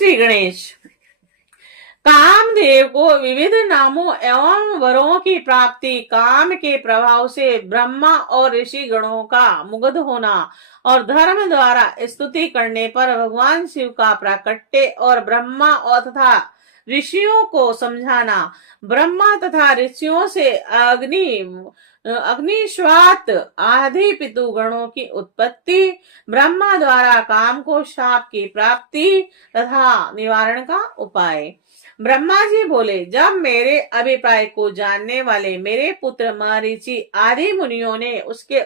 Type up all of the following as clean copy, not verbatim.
श्री गणेश। कामदेव को विविध नामों एवं वरों की प्राप्ति, काम के प्रभाव से ब्रह्मा और ऋषि गणों का मुग्ध होना और धर्म द्वारा स्तुति करने पर भगवान शिव का प्राकट्य और ब्रह्मा और तथा ऋषियों को समझाना, ब्रह्मा तथा ऋषियों से अग्निश्वात आदि पितृगणों की उत्पत्ति, ब्रह्मा द्वारा काम को शाप की प्राप्ति तथा निवारण का उपाय। ब्रह्मा जी बोले, जब मेरे अभिप्राय को जानने वाले मेरे पुत्र मरीचि आदि मुनियों ने उसके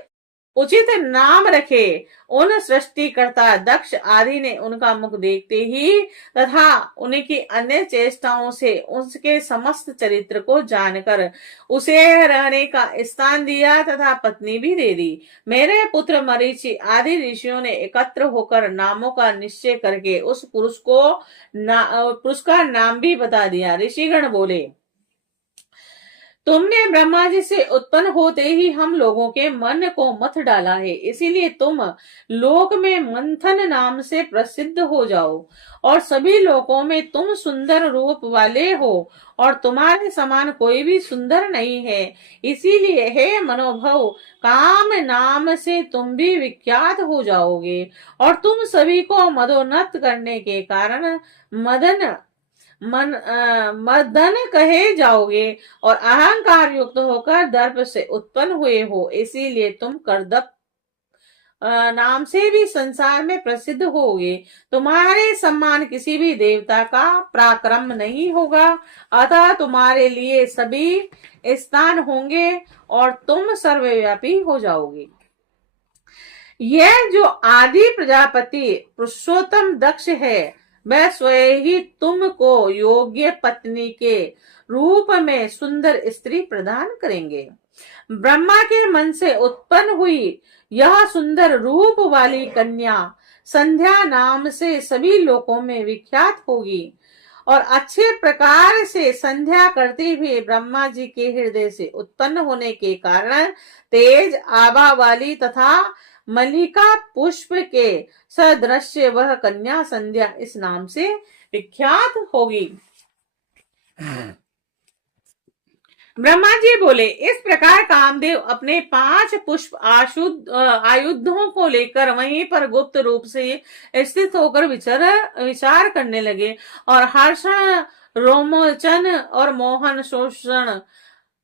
उचित नाम रखे, उन सृष्टिकर्ता दक्ष आदि ने उनका मुख देखते ही तथा उनकी अन्य चेष्टाओं से उसके समस्त चरित्र को जानकर उसे रहने का स्थान दिया तथा पत्नी भी दे दी। मेरे पुत्र मरीचि आदि ऋषियों ने एकत्र होकर नामों का निश्चय करके उस पुरुष का नाम भी बता दिया। ऋषिगण बोले, तुमने ब्रह्मा जी से उत्पन्न होते ही हम लोगों के मन को मथ डाला है, इसीलिए तुम लोक में मंथन नाम से प्रसिद्ध हो जाओ और सभी लोकों में तुम सुंदर रूप वाले हो और तुम्हारे समान कोई भी सुंदर नहीं है। इसीलिए हे मनोभव, काम नाम से तुम भी विख्यात हो जाओगे और तुम सभी को मदोन्नत करने के कारण मदन कहे जाओगे और अहंकार युक्त होकर दर्प से उत्पन्न हुए हो, इसीलिए तुम करदप नाम से भी संसार में प्रसिद्ध होगे। तुम्हारे सम्मान किसी भी देवता का पराक्रम नहीं होगा, अतः तुम्हारे लिए सभी स्थान होंगे और तुम सर्वव्यापी हो जाओगे। यह जो आदि प्रजापति पुरुषोत्तम दक्ष है, वह स्वयं ही तुमको योग्य पत्नी के रूप में सुंदर स्त्री प्रदान करेंगे। ब्रह्मा के मन से उत्पन्न हुई यह सुंदर रूप वाली कन्या संध्या नाम से सभी लोकों में विख्यात होगी और अच्छे प्रकार से संध्या करते हुए ब्रह्मा जी के हृदय से उत्पन्न होने के कारण तेज आभा वाली तथा मल्लिका पुष्प के सदृश्य वह कन्या संध्या इस नाम से विख्यात होगी। ब्रह्मा जी बोले, इस प्रकार कामदेव अपने 5 पुष्प आयुधों को लेकर वहीं पर गुप्त रूप से स्थित होकर विचार करने लगे और हर्षण, रोमोचन और मोहन, शोषण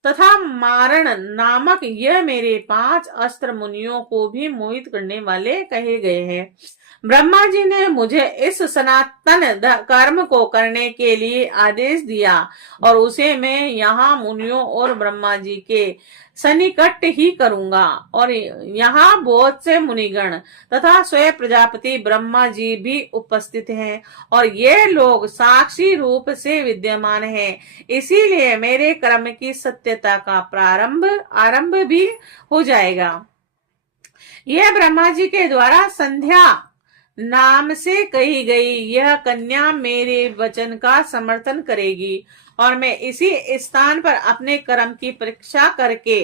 तथा मारण नामक यह मेरे 5 अस्त्र मुनियों को भी मोहित करने वाले कहे गए हैं। ब्रह्मा जी ने मुझे इस सनातन कर्म को करने के लिए आदेश दिया और उसे मैं यहाँ मुनियों और ब्रह्मा जी के सन्निकट ही करूंगा और यहाँ बहुत से मुनिगण तथा स्वयं प्रजापति ब्रह्मा जी भी उपस्थित हैं और ये लोग साक्षी रूप से विद्यमान हैं, इसीलिए मेरे कर्म की सत्यता का आरंभ भी हो जाएगा। यह ब्रह्मा जी के द्वारा संध्या नाम से कही गई यह कन्या मेरे वचन का समर्थन करेगी और मैं इसी स्थान पर अपने कर्म की परीक्षा करके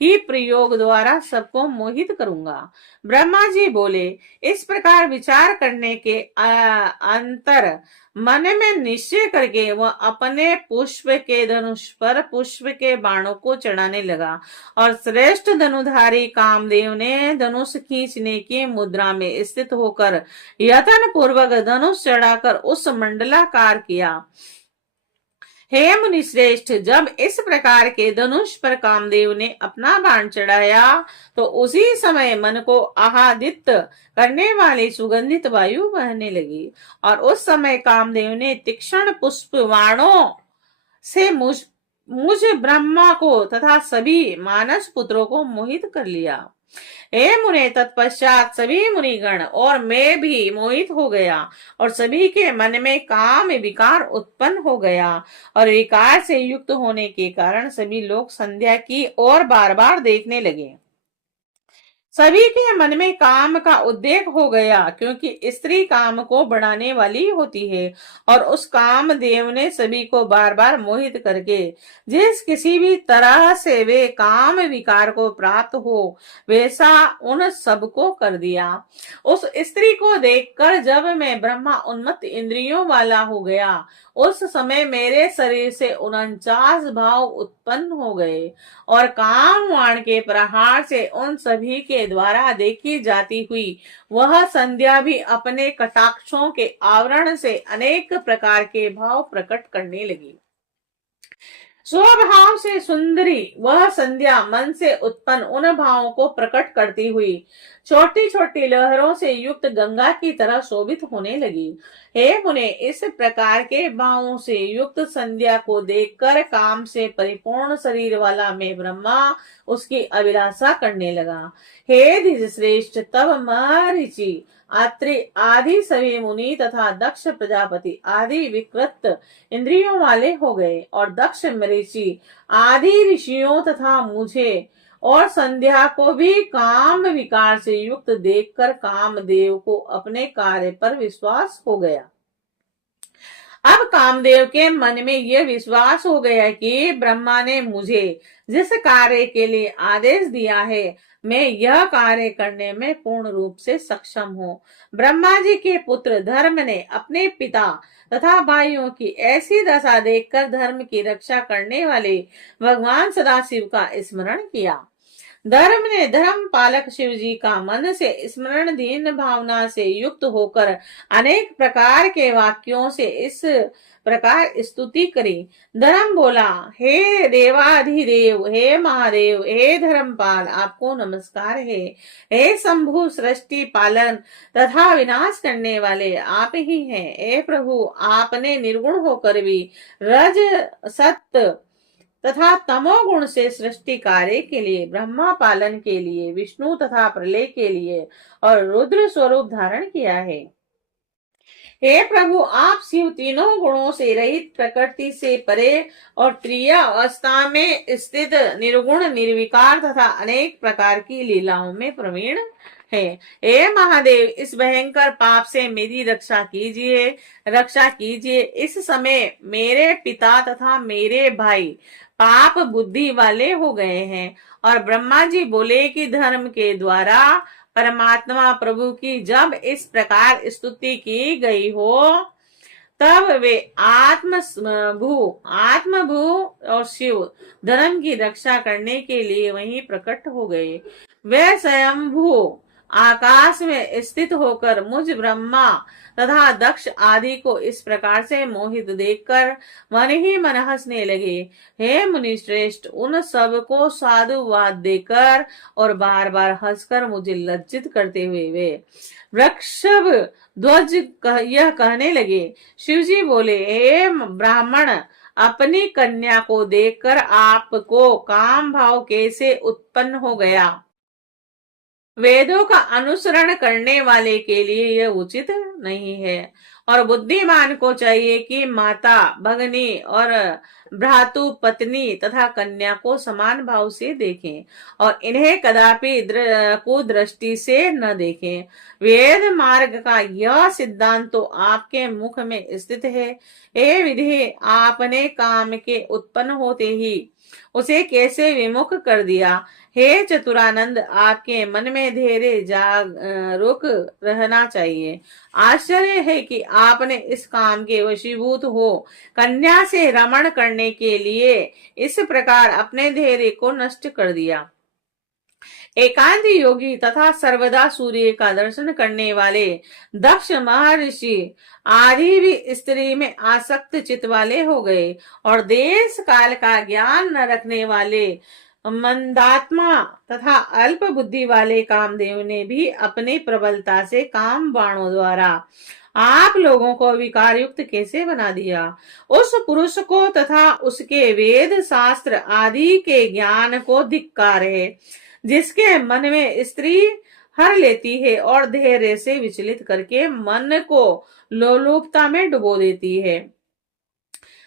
ही प्रयोग द्वारा सबको मोहित करूंगा। ब्रह्मा जी बोले, इस प्रकार विचार करने के अंतर मन में निश्चय करके वह अपने पुष्प के धनुष पर पुष्प के बाणों को चढ़ाने लगा और श्रेष्ठ धनुधारी कामदेव ने धनुष खींचने की मुद्रा में स्थित होकर यत्न पूर्वक धनुष चढ़ाकर उस मंडलाकार किया। हे मुनि श्रेष्ठ, जब इस प्रकार के धनुष पर कामदेव ने अपना बाण चढ़ाया तो उसी समय मन को आह्लादित करने वाली सुगंधित वायु बहने लगी और उस समय कामदेव ने तीक्ष्ण पुष्प बाणों से मुझ ब्रह्मा को तथा सभी मानस पुत्रों को मोहित कर लिया। हे मुने, तत्पश्चात सभी मुनिगण और मैं भी मोहित हो गया और सभी के मन में काम विकार उत्पन्न हो गया और विकार से युक्त होने के कारण सभी लोग संध्या की ओर बार बार देखने लगे। सभी के मन में काम का उद्रेक हो गया, क्योंकि स्त्री काम को बढ़ाने वाली होती है और उस काम देव ने सभी को बार बार मोहित करके जिस किसी भी तरह से वे काम विकार को प्राप्त हो वैसा उन सबको कर दिया। उस स्त्री को देखकर जब मैं ब्रह्मा उन्मत्त इंद्रियों वाला हो गया, उस समय मेरे शरीर से 49 भाव उत्पन्न हो गए और कामवाण के प्रहार से उन सभी के द्वारा देखी जाती हुई वह संध्या भी अपने कटाक्षों के आवरण से अनेक प्रकार के भाव प्रकट करने लगी। स्वभाव से सुंदरी वह संध्या मन से उत्पन्न उन भावों को प्रकट करती हुई छोटी छोटी लहरों से युक्त गंगा की तरह शोभित होने लगी। हे मुने, इस प्रकार के भावों से युक्त संध्या को देखकर काम से परिपूर्ण शरीर वाला मैं ब्रह्मा उसकी अभिलाषा करने लगा। हे धीरश्रेष्ठ, तब महर्षि अत्रि आदि सभी मुनि तथा दक्ष प्रजापति आदि विकृत इंद्रियों वाले हो गए और दक्ष मरीचि आदि ऋषियों तथा मुझे और संध्या को भी काम विकार से युक्त देखकर कामदेव को अपने कार्य पर विश्वास हो गया। अब कामदेव के मन में यह विश्वास हो गया कि ब्रह्मा ने मुझे जिस कार्य के लिए आदेश दिया है मैं यह कार्य करने में पूर्ण रूप से सक्षम हूँ। ब्रह्मा जी के पुत्र धर्म ने अपने पिता तथा भाइयों की ऐसी दशा देखकर धर्म की रक्षा करने वाले भगवान सदाशिव का स्मरण किया। धर्म ने धर्म पालक शिव जी का मन से स्मरण दीन भावना से युक्त होकर अनेक प्रकार के वाक्यों से इस प्रकार स्तुति करी। धर्म बोला, हे देवाधिदेव, हे महादेव, हे धर्मपाल, आपको नमस्कार है। हे शंभु, सृष्टि पालन तथा विनाश करने वाले आप ही हैं। हे प्रभु, आपने निर्गुण होकर भी रज सत्य तथा तमोगुण से सृष्टि कार्य के लिए, ब्रह्मा पालन के लिए, विष्णु तथा प्रलय के लिए और रुद्र स्वरूप धारण किया है। हे प्रभु, आप शिव तीनों गुणों से रहित, प्रकृति से परे और त्रिय अवस्था में स्थित, निर्गुण, निर्विकार तथा अनेक प्रकार की लीलाओं में प्रवीण है। हे महादेव, इस भयंकर पाप से मेरी रक्षा कीजिए, रक्षा कीजिए। इस समय मेरे पिता तथा मेरे भाई पाप बुद्धि वाले हो गए हैं। और ब्रह्मा जी बोले कि धर्म के द्वारा परमात्मा प्रभु की जब इस प्रकार स्तुति की गई हो तब वे आत्मभू और शिव धर्म की रक्षा करने के लिए वहीं प्रकट हो गए। वे स्वयंभू आकाश में स्थित होकर मुझ ब्रह्मा तथा दक्ष आदि को इस प्रकार से मोहित देखकर मन ही मन हंसने लगे। हे मुनि श्रेष्ठ, उन सब को साधुवाद देकर और बार बार हंसकर मुझे लज्जित करते हुए वे वृषभ ध्वज यह कहने लगे। शिवजी बोले, हे ब्राह्मण, अपनी कन्या को देखकर आपको काम भाव कैसे उत्पन्न हो गया? वेदों का अनुसरण करने वाले के लिए यह उचित नहीं है और बुद्धिमान को चाहिए कि माता, भगनी और भ्रातु, पत्नी तथा कन्या को समान भाव से देखें और इन्हें कदापि कुदृष्टि से न देखें। वेद मार्ग का यह सिद्धांत तो आपके मुख में स्थित है। हे विधि, आपने काम के उत्पन्न होते ही उसे कैसे विमुख कर दिया? हे चतुरानंद, आपके मन में धैर्य जागरूक रहना चाहिए। आश्चर्य है कि आपने इस काम के वशीभूत हो कन्या से रमण करने के लिए इस प्रकार अपने धैर्य को नष्ट कर दिया। एकांत योगी तथा सर्वदा सूर्य का दर्शन करने वाले दक्ष महर्षि आदि भी स्त्री में आसक्त चित्त वाले हो गए और देश काल का ज्ञान न रखने वाले मंदात्मा तथा अल्प बुद्धि वाले कामदेव ने भी अपनी प्रबलता से काम बाणों द्वारा आप लोगों को विकार युक्त कैसे बना दिया? उस पुरुष को तथा उसके वेद शास्त्र आदि के ज्ञान को धिक्कार है, जिसके मन में स्त्री हर लेती है और धैर्य से विचलित करके मन को लोलुपता में डुबो देती है।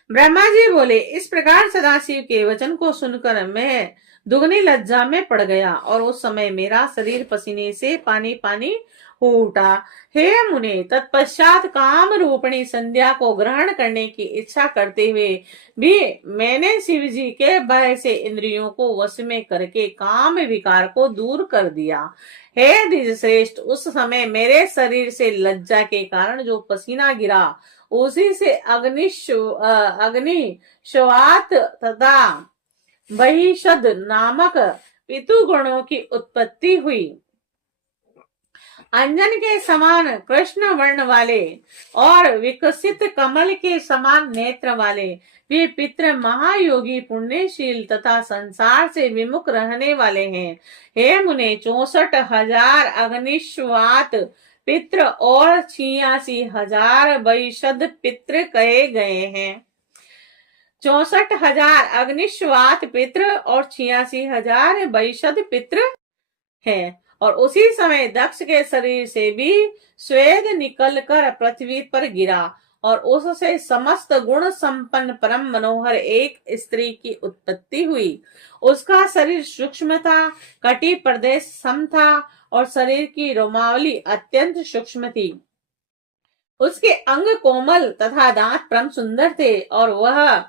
ब्रह्मा जी बोले, इस प्रकार सदाशिव के वचन को सुनकर मैं दुगनी लज्जा में पड़ गया और उस समय मेरा शरीर पसीने से पानी पानी हो उठा। हे मुने, तत्पश्चात काम रूपणी संध्या को ग्रहण करने की इच्छा करते हुए भी मैंने शिव जी के भय से इंद्रियों को वश में करके काम विकार को दूर कर दिया। हे द्विज श्रेष्ठ, उस समय मेरे शरीर से लज्जा के कारण जो पसीना गिरा उसी से अग्नि श्वात तथा बहिषद नामक पितु गुणों की उत्पत्ति हुई। अंजन के समान कृष्ण वर्ण वाले और विकसित कमल के समान नेत्र वाले वे पितृ महायोगी पुण्यशील तथा संसार से विमुख रहने वाले हैं। हे मुने, 64,000 अग्निश्वात पितृ और 86,000 वैशद पितृ कहे गए हैं। 64,000 अग्निश्वात पितृ और 86,000 वैशद पितृ है। और उसी समय दक्ष के शरीर से भी स्वेद निकलकर पृथ्वी पर गिरा और उससे समस्त गुण संपन्न परम मनोहर एक स्त्री की उत्पत्ति हुई। उसका शरीर सूक्ष्म था, कटी प्रदेश सम था और शरीर की रोमावली अत्यंत सूक्ष्म थी। उसके अंग कोमल तथा दांत परम सुंदर थे और वह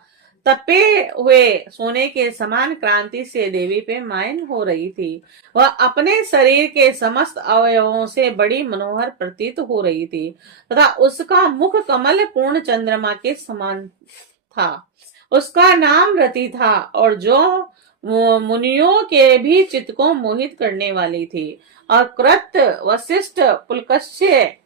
तपे हुए सोने के समान क्रांति से देवी पे मायन हो रही थी। वह अपने शरीर के समस्त अवयवों से बड़ी मनोहर प्रतीत हो रही थी तथा उसका मुख कमल पूर्ण चंद्रमा के समान था। उसका नाम रति था और जो मुनियों के भी चित्त को मोहित करने वाली थी। और कृत, वशिष्ठ, पुलकस्य,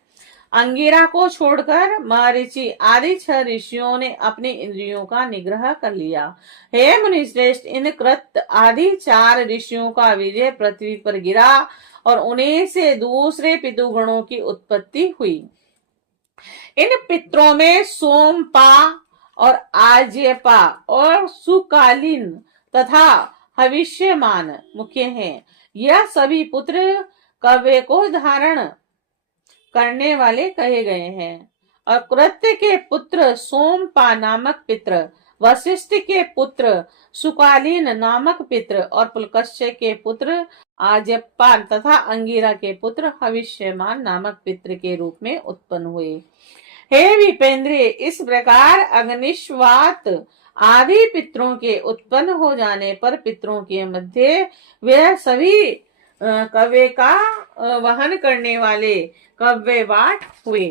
अंगिरा को छोड़कर महर्षि आदि 6 ऋषियों ने अपने इंद्रियों का निग्रह कर लिया। हे मुनि श्रेष्ठ, इन कृत आदि 4 ऋषियों का विजय पृथ्वी पर गिरा और उन्हीं से दूसरे पितृगणों की उत्पत्ति हुई। इन पितरों में सोमपा और आज्यपा और सुकालीन तथा भविष्यमान मुख्य हैं। यह सभी पुत्र कव्य को धारण करने वाले कहे गए हैं। और कृत्य के पुत्र सोमपा नामक पितृ, वशिष्ठ के पुत्र सुकालीन नामक पितृ और पुलकस्य के पुत्र आजप्पा तथा अंगिरा के पुत्र भविष्यमान नामक पितृ के रूप में उत्पन्न हुए। हे विपेंद्र, इस प्रकार अग्निश्वात आदि पितरों के उत्पन्न हो जाने पर पितरों के मध्य वे सभी कव्य का वहन करने वाले कव्यवाट हुए।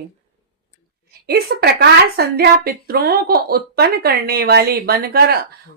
इस प्रकार संध्या पितरों को उत्पन्न करने वाली बनकर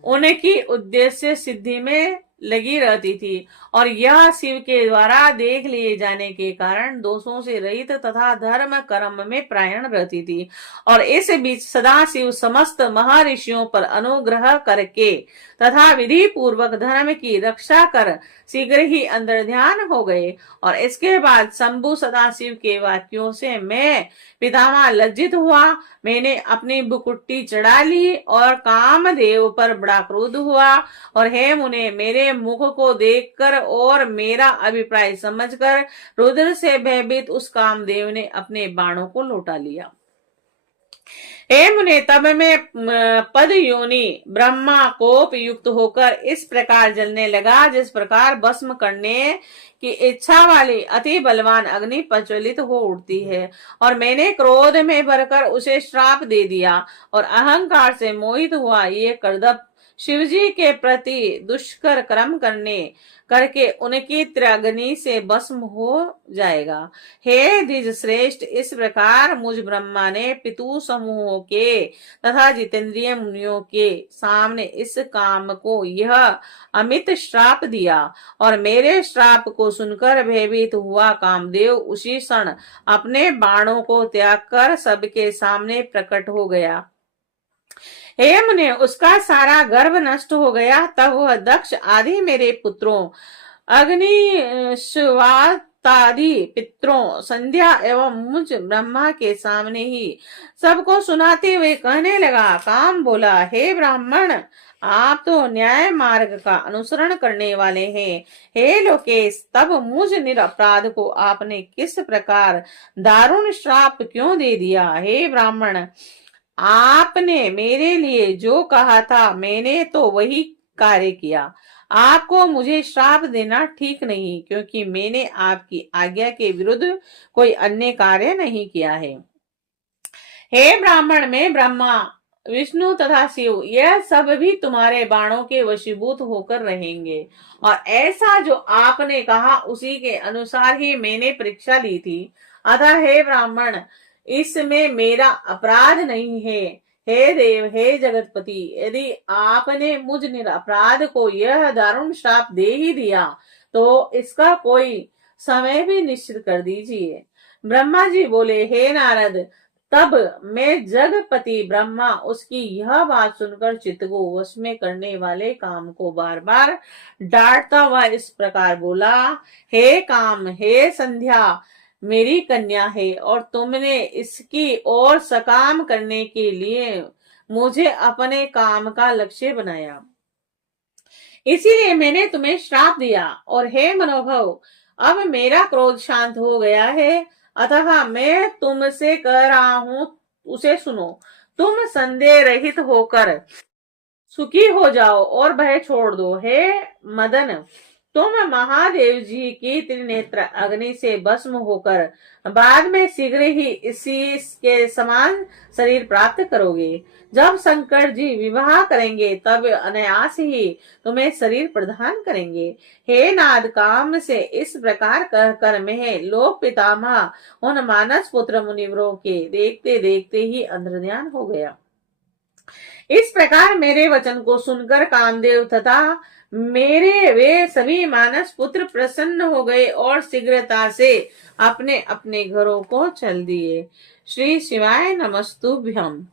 उनकी उद्देश्य सिद्धि में लगी रहती थी और यह शिव के द्वारा देख लिए जाने के कारण दोषों से रहित तथा धर्म कर्म में प्रायण रहती थी। और इस बीच सदा शिव समस्त महर्षियों पर अनुग्रह करके तथा विधि पूर्वक धर्म की रक्षा कर शीघ्र ही अंदर ध्यान हो गए। और इसके बाद शंभु सदाशिव के वाक्यों से मैं पितामह लज्जित हुआ। मैंने अपनी बुकुट्टी चढ़ा ली और कामदेव पर बड़ा क्रोध हुआ। और हे मुने, मेरे मुख को देखकर और मेरा अभिप्राय समझकर रुद्र से भयभीत उस कामदेव ने अपने बाणों को लौटा लिया। हे मुने, तब मैं पद योनि ब्रह्मा कोप युक्त होकर इस प्रकार जलने लगा जिस प्रकार भस्म करने की इच्छा वाली अति बलवान अग्नि प्रज्वलित हो उठती है। और मैंने क्रोध में भरकर उसे श्राप दे दिया और अहंकार से मोहित हुआ ये कर्दप शिवजी के प्रति दुष्कर कर्म करके उनकी त्राग्नि से भस्म हो जाएगा। हे द्विज श्रेष्ठ, इस प्रकार मुझ ब्रह्मा ने पितु समूहों के तथा जितेंद्रिय मुनियों के सामने इस काम को यह अमित श्राप दिया। और मेरे श्राप को सुनकर भयभीत हुआ कामदेव उसी क्षण अपने बाणों को त्याग कर सबके सामने प्रकट हो गया। हे मुने, उसका सारा गर्भ नष्ट हो गया। तब वह दक्ष आदि मेरे पुत्रों, अग्निश्वातादि पितरों, संध्या एवं मुझ ब्रह्मा के सामने ही सबको सुनाते हुए कहने लगा। काम बोला, हे ब्राह्मण, आप तो न्याय मार्ग का अनुसरण करने वाले हैं। हे लोकेश, तब मुझ निरपराध को आपने किस प्रकार दारुण श्राप क्यों दे दिया? हे ब्राह्मण, आपने मेरे लिए जो कहा था मैंने तो वही कार्य किया। आपको मुझे श्राप देना ठीक नहीं, क्योंकि मैंने आपकी आज्ञा के विरुद्ध कोई अन्य कार्य नहीं किया है। हे ब्राह्मण, में ब्रह्मा, विष्णु तथा शिव यह सब भी तुम्हारे बाणों के वशीभूत होकर रहेंगे, और ऐसा जो आपने कहा उसी के अनुसार ही मैंने परीक्षा ली थी। अतः हे ब्राह्मण, इसमें मेरा अपराध नहीं है। हे देव, हे जगतपति, यदि आपने मुझ निरपराध को यह दारुण श्राप दे ही दिया तो इसका कोई समय भी निश्चित कर दीजिए। ब्रह्मा जी बोले, हे नारद, तब मैं जगपति ब्रह्मा उसकी यह बात सुनकर चित्त को वश में करने वाले काम को बार बार डांटता हुआ इस प्रकार बोला, हे काम, हे संध्या, मेरी कन्या है और तुमने इसकी और सकाम करने के लिए मुझे अपने काम का लक्ष्य बनाया, इसीलिए मैंने तुम्हें श्राप दिया। और हे मनोभव, अब मेरा क्रोध शांत हो गया है, अतः मैं तुमसे कह रहा हूं उसे सुनो। तुम संदेह रहित होकर सुखी हो जाओ और भय छोड़ दो। हे मदन, तुम महादेव जी की त्रिनेत्र अग्नि से भस्म होकर बाद में शीघ्र ही इसी के समान शरीर प्राप्त करोगे। जब शंकर जी विवाह करेंगे तब अनायास ही तुम्हें शरीर प्रदान करेंगे। हे नाद, काम से इस प्रकार कहकर मैं लोक पितामह उन मानस पुत्र मुनिवरों के देखते देखते ही अंतर्ध्यान हो गया। इस प्रकार मेरे वचन को सुनकर कामदेव तथा मेरे वे सभी मानस पुत्र प्रसन्न हो गए और शीघ्रता से अपने अपने घरों को चल दिए। श्री शिवाय नमस्तुभ्यम।